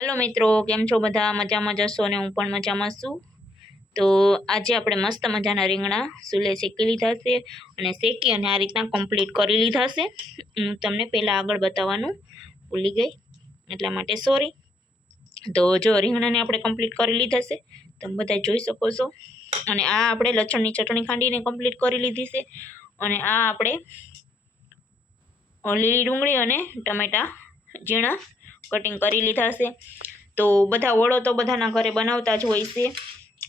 Hello मित्रों, केम छो बधा? मजामां जशो ने हूँ पण मजामां छुं। तो आज आपणे मस्त मजाना રીંગણા સુલે શેકી લીધા છે અને શેકી અને આ રીતના કમ્પ્લીટ કરી લીધા છે। હું તમને પહેલાં આગળ બતાવવાનું ભૂલી ગઈ, એટલા માટે સોરી। તો જો રીંગણાને આપણે કમ્પ્લીટ કરી લીધા છે, તમે બધા જોઈ શકો છો। અને આ આપણે લસણની ચટણી ખાંડીને કમ્પ્લીટ કરી લીધી છે। અને આ આપણે લીલી ડુંગળી અને ટમેટા ઝીણા કટિંગ કરી લીધા છે। तो बधा ओळो तो बधाना घरे बनावता ज होय छे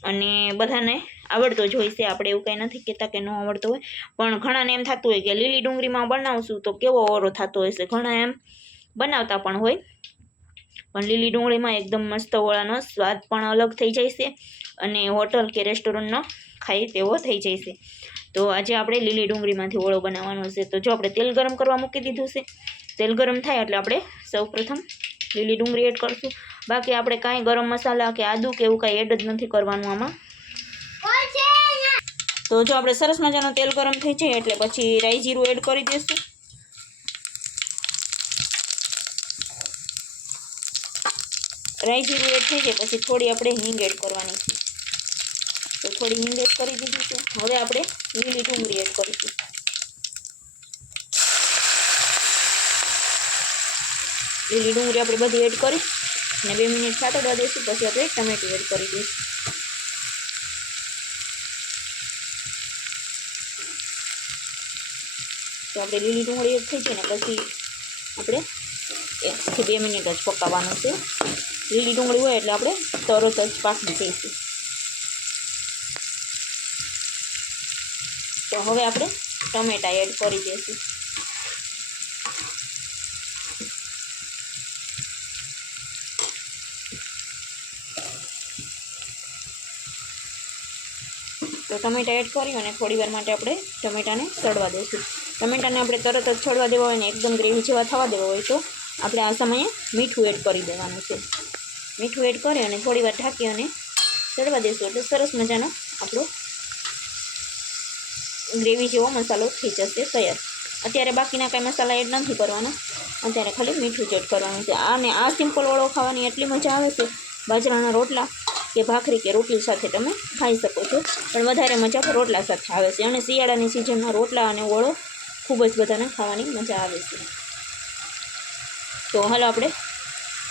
अने बधाने आवडतो ज होय छे। आपणे एवुं कंई नथी कहेता के न आवडतो होय, पण घणाने एम थतुं होय के लीली डुंगळीमां बनावशुं तो केवो ओरो थतो हशे। घणा एम बनावता पण होय, पण लीली डुंगळीमां एकदम मस्त ओळानो स्वाद पण अलग थई जाय छे अने होटल के रेस्टोरंटनो खाई तेवो थई जाय छे। तो आजे आपणे लीली डुंगळीमांथी ओळो बनावવાનો छे। तो जो आपणे तेल गरम करवा मूकी दीधुं छे, तेल गरम थाय एटले आपणे सौप्रथम લીલી ડુંગળી એડ કરશું। બાકી આપણે કાંઈ ગરમ મસાલા કે આદુ કે એવું કાંઈ એડ જ નથી કરવાનું આમાં। તો જો આપણે સરસ મજાનું તેલ ગરમ થઈ જાય એટલે પછી રાઈ જીરું એડ કરી દઈશું। રાઈ જીરું એડ થઈ જાય પછી થોડી આપણે હિંગ એડ કરવાની છે। તો થોડી હિંગ એડ કરી દીધી છે। હવે આપણે લીલી ડુંગળી એડ કરીશું। લીલી ડુંગળી આપણે બધી એડ કરી અને 2 મિનિટ સાતડવા દઈશું। પછી આપણે ટમેટું એડ કરી દઈશું। તો આપણે લીલી ડુંગળી એડ થઈ જાય ને પછી આપણે 1 થી 2 મિનિટ જ પકાવવાનું છે। લીલી ડુંગળી હોય એટલે આપણે તરત જ પાકી જઈશું। તો હવે આપણે ટમેટા એડ કરી દઈશું। तो टमेटा एड करी और थोड़ी वार माटे आपणे टमेटाने सड़वा दईशुं। टमेटाने आपणे तरत ज छड़वा देवा होय ने एकदम ग्रेवी जेवा थवा देवा होय तो आपणे आ समये मीठुं एड करी देवानुं छे। मीठुं एड करी और थोड़ी वार ढांकी अने सड़वा दईशुं एटले सरस मजानो आपणो ग्रेवी जेवो मसालो थई जशे तैयार। अत्यारे बाकीना कांई मसाला एड नथी करवाना, अत्यारे खाली मीठुं ज एड करवानुं छे। आने आ सिम्पल ओळो खावानी एटली मजा आवे छे, बाજરાના रोटला के भाखरी के रोटली साथे तमे खाई शको छो, पण वधारे मजा रोटला साथे आवे छे। अने शियाळानी सीजनमां रोटला अने ओळो खूब ज बधाने खावानी मजा आवे छे। तो हालो आपणे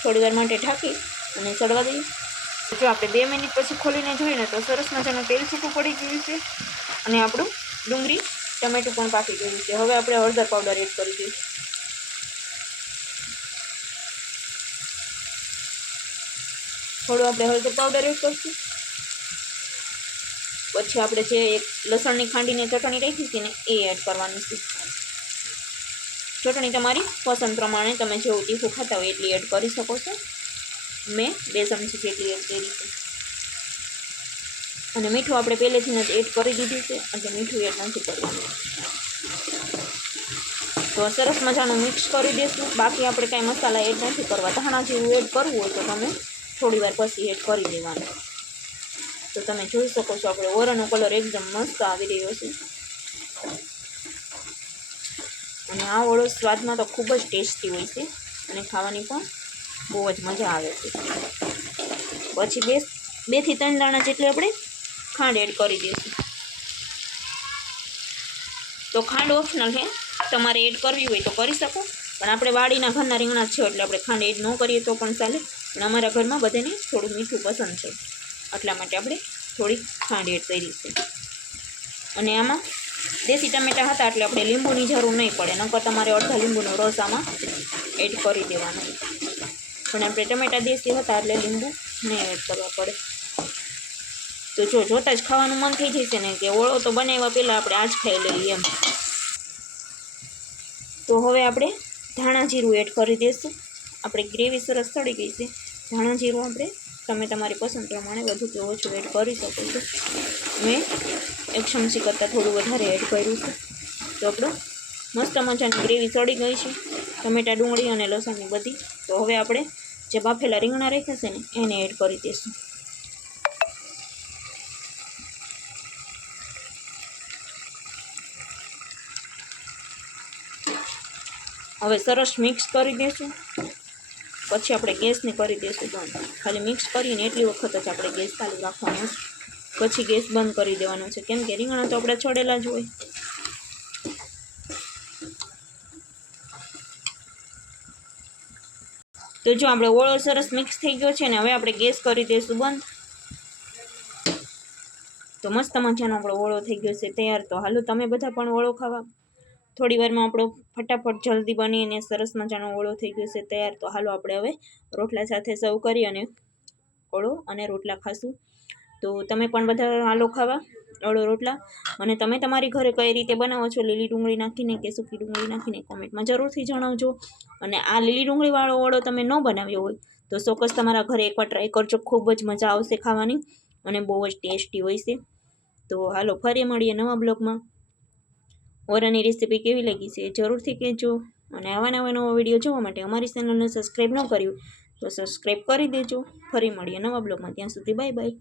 थोड़ी वार माटे ढांकी अने सड़वा दईए। जो आपणे 2 मिनिट पछी खोलीने जोईए ने तो सरस मजानुं तेल छूटुं पड़ी गयुं छे अने आपणुं डुंगળી टमेटું पण पाकी गयुं छे। हवे आपणे हळદર पाउडर एड करी दईશું। थोड़ो आपणे हळદર पाउडर एड करशुं। पछी आपणे जे एक लसणनी खांडीने चटणी राखी छे ने ए एड करवानी छे। चटणी तमारी पसंद प्रमाणे तमे जेवुं तीखुं खाता होय એટલી एड करी शको छो। मैं 2 चमची जेटली एड करी छे अने मीठुं आपणे पहेलेथी ज एड करी दीधुं छे એટલે મીઠું એડ નથી કરવાનું। तो सरस मजानुं मिक्स करी देशुं। बाकी आपणे कांई मसाला एड नहीं करवा। धाणा जीरुं एड करवुं होय तो तमे थोड़ी वार पछी एड करी देवानुं। तो तमे जोई शको छो आपणे ओरानो कलर एकदम मस्त आवी रह्यो छे अने आ ओळो स्वादमां तो खूब ज टेस्टी होय छे अने खावानी पण बहु ज मजा आवे छे। पछी 2 થી 3 दाणा जेटली आपणे खांड एड करी दईशुं। तो खांड ऑप्शनल है, तमारे एड करवी होय तो करी शको, पण आपणे वाड़ीना घરના રીંગણા छे એટલે આપણે खांड एड न करीए तो पण चाले। पण अमारा घरमां बधाने थोडું मीठું पसंद छे એટલા માટે આપણે થોડી ખાંડ एड करी छे। અને આમાં देशी टमेटा हता એટલે આપણે લીંબુની જરૂર નહીં પડે, નકર તમારે અડધા લીંબુનો રસ આમાં એડ કરી દેવાનો। પણ આપણે ટમેટા દેશી હતા એટલે લીંબુ નહીં એડ કરવા પડે। तो जो जोता ज खावानुं मन थई जशे ने के ओळो तो बनाव्या पहेला आपणे आज खाई लईए एम। तो हवे आपणे धाणा जीरुं एड करी देशुं। आपणी ग्रेवी सरस सड़ी गई छे। धाणा जीरुं आपणे तमे तमारी पसंद प्रमाणे वधु के ओछुं एड करी शको छो। मैं 1 चमची करता थोड़ुं वधारे एड कर्युं छे। तो आपणो मस्त मजानी ग्रेवी सड़ी गई छे, टमेटा डुंगળી अने लसणनी बधी। तो हवे आपणे जे बाफेला રીંગણા राख्या छे ने एने एड करी देशुं। हवे सरस मिक्स करी देशुं। પછી આપણે ગેસને કરી દઈશું બંધ. ખાલી મિક્સ કરીને એટલી વખત જ આપણે ગેસ ચાલુ રાખવાનો છે, પછી ગેસ બંધ કરી દેવાનો છે, કેમ કે રીંગણા તો આપણે છોડેલા જ હોય. તો જો આપણે ઓળો સરસ મિક્સ થઈ ગયો છે ને હવે આપણે ગેસ કરી દઈશું બંધ. તો મસ્ત મજાનો આપણો ઓળો થઈ ગયો છે તૈયાર. તો હાલો તમે બધા પણ ઓળો ખાવા. થોડી વારમાં આપણો ફટાફટ જલ્દી બનીને સરસ મજાનો ઓળો થઈ ગયો છે તૈયાર. તો હાલો આપણે હવે રોટલા સાથે સર્વ કરી અને ઓળો અને રોટલા ખાશું. તો તમે પણ બધા હાલો ખાવા ઓળો રોટલા. અને તમે તમારી ઘરે કઈ રીતે બનાવો છો, લીલી ડુંગળી નાખીને કે સૂકી ડુંગળી નાખીને, કોમેન્ટમાં જરૂરથી જણાવજો. અને આ લીલી ડુંગળીવાળો ઓળો તમે ન બનાવ્યો હોય તો ચોક્કસ તમારા ઘરે એકવાર ટ્રાય કરજો, ખૂબ જ મજા આવશે ખાવાની અને બહુ જ ટેસ્ટી હોય છે. તો હાલો ફરી મળીએ નવા બ્લોગમાં. ઓળાની રેસીપી કેવી લાગી છે જરૂરથી કહેજો. અને આવા નવા વિડીયો જોવા માટે અમારી ચેનલને સબસ્ક્રાઈબ ન કર્યું તો સબસ્ક્રાઈબ કરી દેજો. ફરી મળીએ નવા બ્લોગમાં, ત્યાં સુધી બાય બાય.